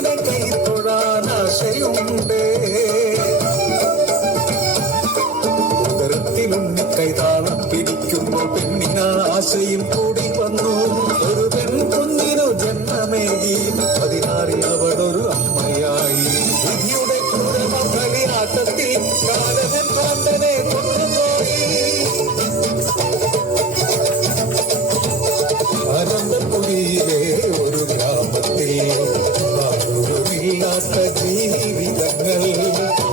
നിനക്കീ തൊഴാനാശയുണ്ടേ വകയില്ലാത്ത ജീവിതങ്ങൾ.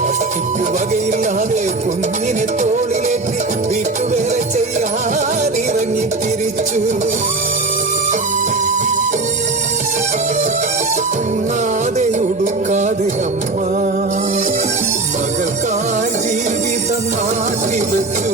കഷ്ടിച്ചു വകയില്ലാതെ കുഞ്ഞിനെ തോളിലേറ്റി വീട്ടുവേല ചെയ്യാൻ ഇറങ്ങി തിരിച്ചു. ഉണ്ണാതെ ഉടുക്കാതെ അമ്മ മകൾക്കാൻ ജീവിതം മാറ്റി വെച്ചു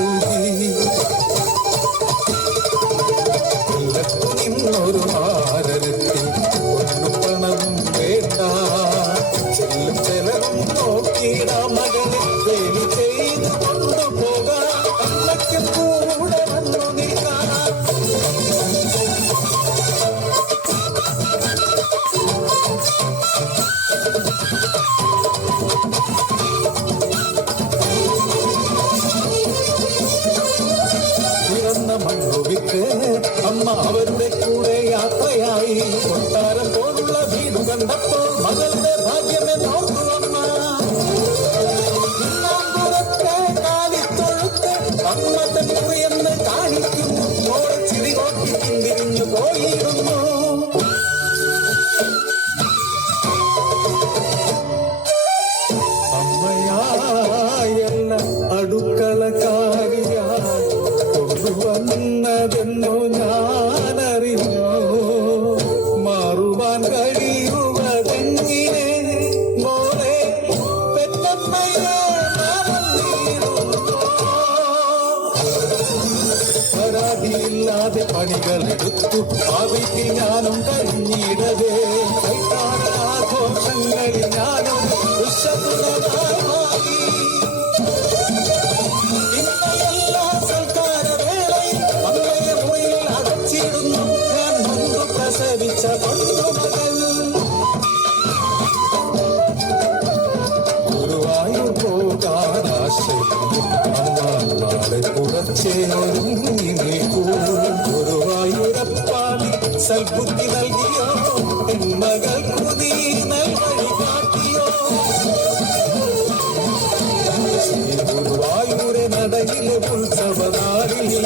കണ്ടപ്പോൾ മകളുടെ ഭാഗ്യമെന്നോർത്തു അമ്മ ഇന്നാമ്പുറത്തെ കാലിത്തൊഴുത്ത് അമ്മ തന്നുവെന്ന് കാണിക്കുന്നു ഓൾ ചിരി കോട്ടി പിന്തിരിഞ്ഞു പോയിരുന്നു അടുക്കളക്കാരിയായി കൊണ്ടുവന്നത് ഇല്ലാതെ പണികളെടുത്തു അവയ്ക്ക് ഞാനും കഴിഞ്ഞിടവേ. ആഘോഷങ്ങളിൽ ഞാനും പ്രസവിച്ച ഗുരുവായൂർ പോകാൻ സൽബുദ്ധി നൽകിയോ മകൾ കുതി നൽകി കാട്ടിയോ ഗുരുവായൂരെ നടയിലെ ഉത്സവനാളിൽ